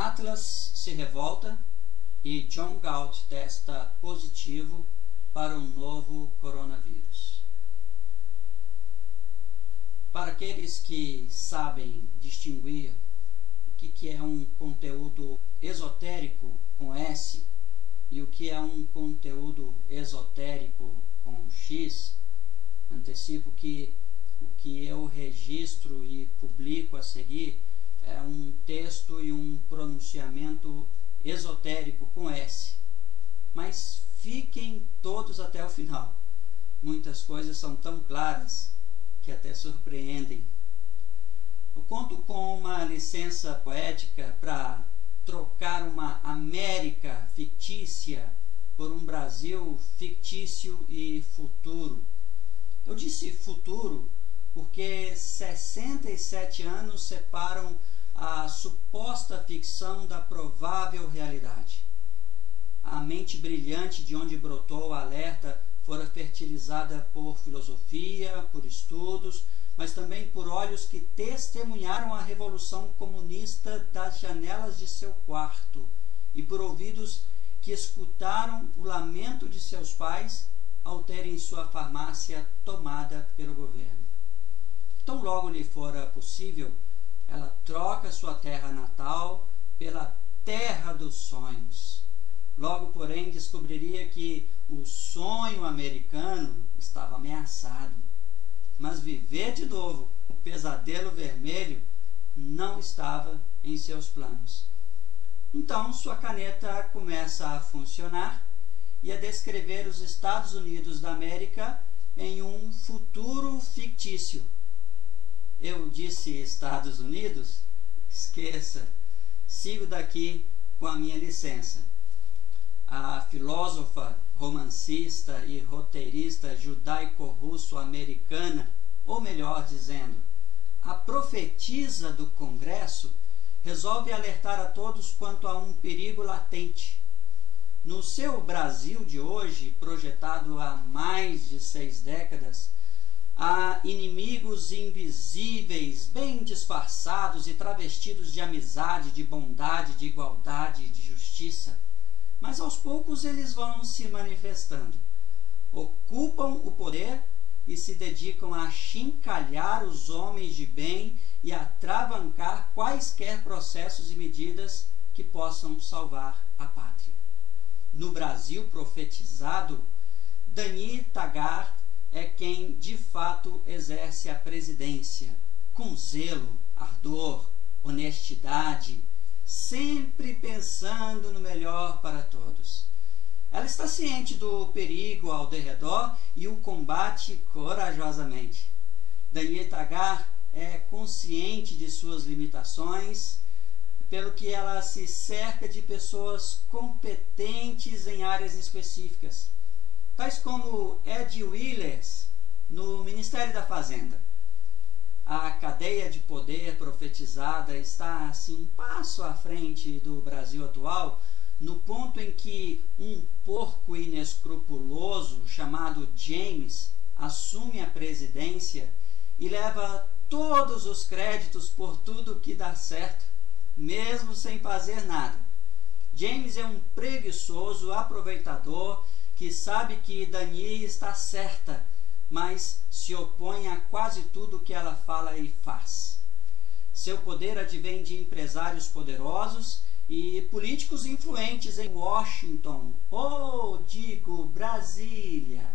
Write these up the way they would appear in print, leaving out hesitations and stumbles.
Atlas se revolta e John Galt testa positivo para um novo coronavírus. Para aqueles que sabem distinguir o que é um conteúdo esotérico com S e o que é um conteúdo esotérico com X, antecipo que o que eu registro e publico a seguir é um texto e um pronunciamento esotérico com S. Mas fiquem todos até o final. Muitas coisas são tão claras que até surpreendem. Eu conto com uma licença poética para trocar uma América fictícia por um Brasil fictício e futuro. Eu disse futuro porque 67 anos separam a suposta ficção da provável realidade. A mente brilhante de onde brotou o alerta fora fertilizada por filosofia, por estudos, mas também por olhos que testemunharam a revolução comunista das janelas de seu quarto e por ouvidos que escutaram o lamento de seus pais ao terem sua farmácia tomada pelo governo. Tão logo lhe fora possível, ela troca sua terra natal pela terra dos sonhos. Logo, porém, descobriria que o sonho americano estava ameaçado. Mas viver de novo o pesadelo vermelho não estava em seus planos. Então, sua caneta começa a funcionar e a descrever os Estados Unidos da América em um futuro fictício. Eu disse Estados Unidos? Esqueça. Sigo daqui com a minha licença. A filósofa, romancista e roteirista judaico-russo-americana, ou melhor dizendo, a profetisa do Congresso, resolve alertar a todos quanto a um perigo latente. No seu Brasil de hoje, projetado há mais de 6 décadas, há inimigos invisíveis, bem disfarçados e travestidos de amizade, de bondade, de igualdade, de justiça. Mas aos poucos eles vão se manifestando. Ocupam o poder e se dedicam a achincalhar os homens de bem e a travancar quaisquer processos e medidas que possam salvar a pátria. No Brasil profetizado, Dany Taggart é quem de fato exerce a presidência, com zelo, ardor, honestidade, sempre pensando no melhor para todos. Ela está ciente do perigo ao derredor e o combate corajosamente. Dany Taggart é consciente de suas limitações, pelo que ela se cerca de pessoas competentes em áreas específicas, tais como Ed Willers, no Ministério da Fazenda. A cadeia de poder profetizada está, assim, um passo à frente do Brasil atual, no ponto em que um porco inescrupuloso chamado James assume a presidência e leva todos os créditos por tudo que dá certo, mesmo sem fazer nada. James é um preguiçoso aproveitador que sabe que Dany está certa, mas se opõe a quase tudo que ela fala e faz. Seu poder advém de empresários poderosos e políticos influentes em Washington, ou digo, Brasília.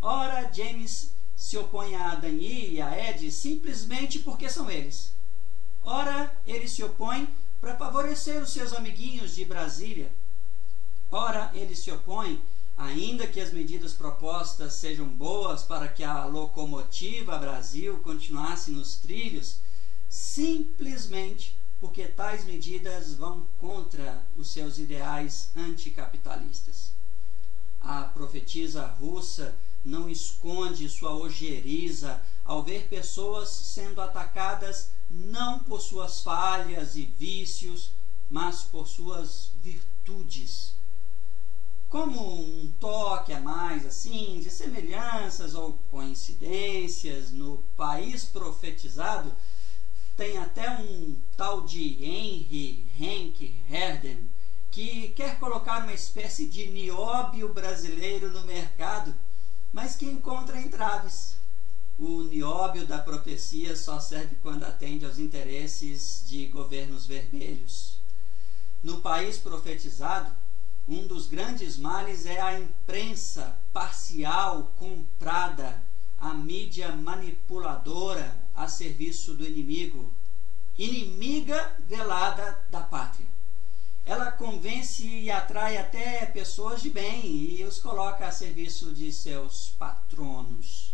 Ora, James se opõe a Dany e a Ed simplesmente porque são eles. Ora, ele se opõe para favorecer os seus amiguinhos de Brasília. Ora, ele se opõe, ainda que as medidas propostas sejam boas para que a locomotiva Brasil continuasse nos trilhos, simplesmente porque tais medidas vão contra os seus ideais anticapitalistas. A profetisa russa não esconde sua ojeriza ao ver pessoas sendo atacadas não por suas falhas e vícios, mas por suas virtudes. Como um toque a mais, assim, de semelhanças ou coincidências no país profetizado, tem até um tal de Henk Herden, que quer colocar uma espécie de nióbio brasileiro no mercado, mas que encontra entraves. O nióbio da profecia só serve quando atende aos interesses de governos vermelhos. No país profetizado, um dos grandes males é a imprensa parcial comprada, a mídia manipuladora a serviço do inimigo, inimiga velada da pátria. Ela convence e atrai até pessoas de bem e os coloca a serviço de seus patronos.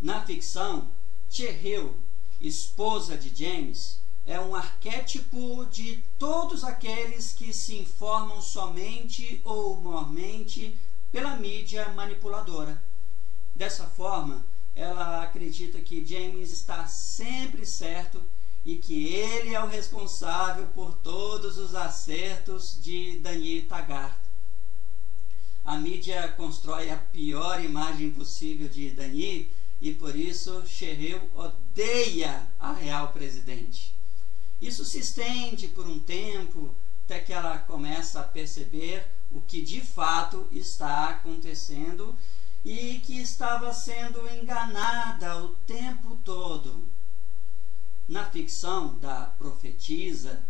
Na ficção, Cheryl, esposa de James, é um arquétipo de todos aqueles que se informam somente ou mormente pela mídia manipuladora. Dessa forma, ela acredita que James está sempre certo e que ele é o responsável por todos os acertos de Dany Taggart. A mídia constrói a pior imagem possível de Dany e por isso Cheryl odeia a real presidente. Isso se estende por um tempo até que ela começa a perceber o que de fato está acontecendo e que estava sendo enganada o tempo todo. Na ficção da profetisa,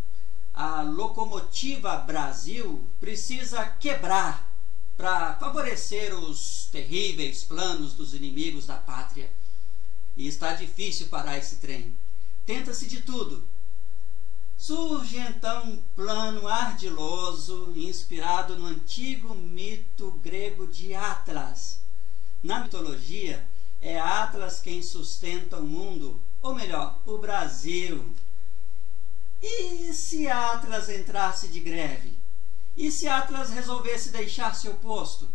a locomotiva Brasil precisa quebrar para favorecer os terríveis planos dos inimigos da pátria. E está difícil parar esse trem. Tenta-se de tudo. Surge então um plano ardiloso inspirado no antigo mito grego de Atlas. Na mitologia, é Atlas quem sustenta o mundo, ou melhor, o Brasil. E se Atlas entrasse de greve? E se Atlas resolvesse deixar seu posto?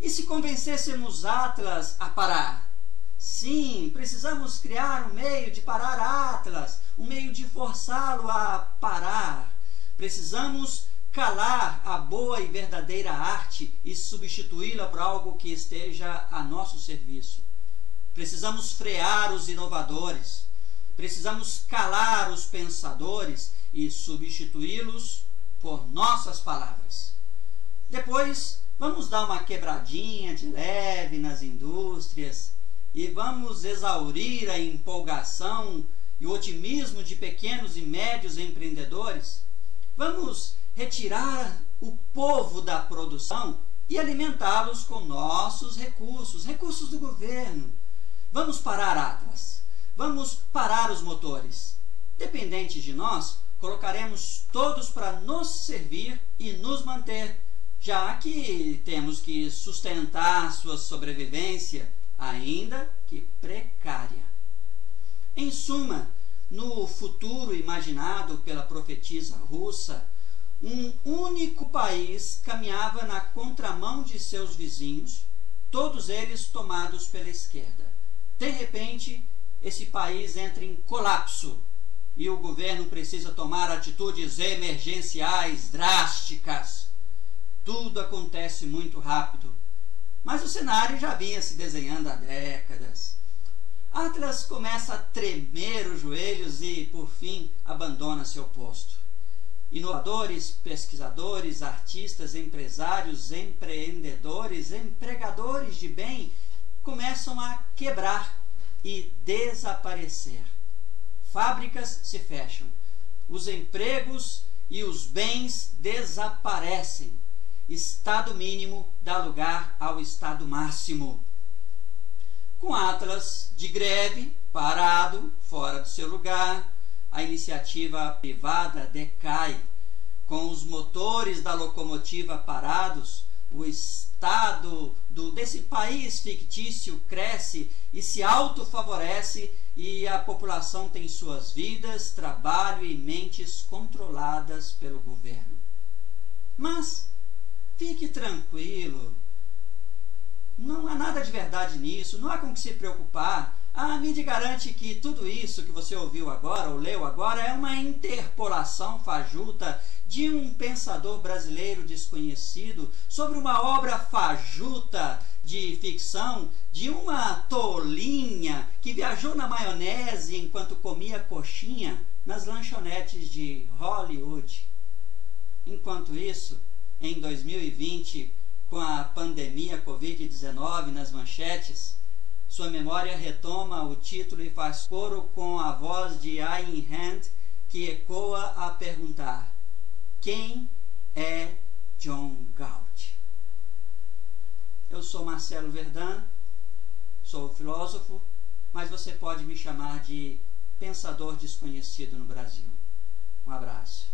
E se convencêssemos Atlas a parar? Sim, precisamos criar um meio de parar Atlas, um meio de forçá-lo a parar. Precisamos calar a boa e verdadeira arte e substituí-la por algo que esteja a nosso serviço. Precisamos frear os inovadores. Precisamos calar os pensadores e substituí-los por nossas palavras. Depois, vamos dar uma quebradinha de leve nas indústrias e vamos exaurir a empolgação e o otimismo de pequenos e médios empreendedores. Vamos retirar o povo da produção e alimentá-los com nossos recursos, recursos do governo. Vamos parar Atlas. Vamos parar os motores. Dependente de nós, colocaremos todos para nos servir e nos manter, já que temos que sustentar sua sobrevivência, ainda que precária. Em suma, no futuro imaginado pela profetisa russa, um único país caminhava na contramão de seus vizinhos, todos eles tomados pela esquerda. De repente, esse país entra em colapso e o governo precisa tomar atitudes emergenciais drásticas. Tudo acontece muito rápido, mas o cenário já vinha se desenhando há décadas. Atlas começa a tremer os joelhos e, por fim, abandona seu posto. Inovadores, pesquisadores, artistas, empresários, empreendedores, empregadores de bem começam a quebrar e desaparecer. Fábricas se fecham, os empregos e os bens desaparecem. Estado mínimo dá lugar ao estado máximo. Com Atlas de greve, parado, fora do seu lugar, a iniciativa privada decai. Com os motores da locomotiva parados, o estado desse país fictício cresce e se autofavorece e a população tem suas vidas, trabalho e mentes controladas pelo governo. Mas fique tranquilo, não há nada de verdade nisso, não há com que se preocupar. A mídia garante que tudo isso que você ouviu agora ou leu agora é uma interpolação fajuta de um pensador brasileiro desconhecido sobre uma obra fajuta de ficção de uma tolinha que viajou na maionese enquanto comia coxinha nas lanchonetes de Hollywood. Enquanto isso, em 2020, com a pandemia Covid-19 nas manchetes, sua memória retoma o título e faz coro com a voz de Ayn Rand, que ecoa a perguntar: quem é John Galt? Eu sou Marcelo Verdun, sou filósofo, mas você pode me chamar de pensador desconhecido no Brasil. Um abraço.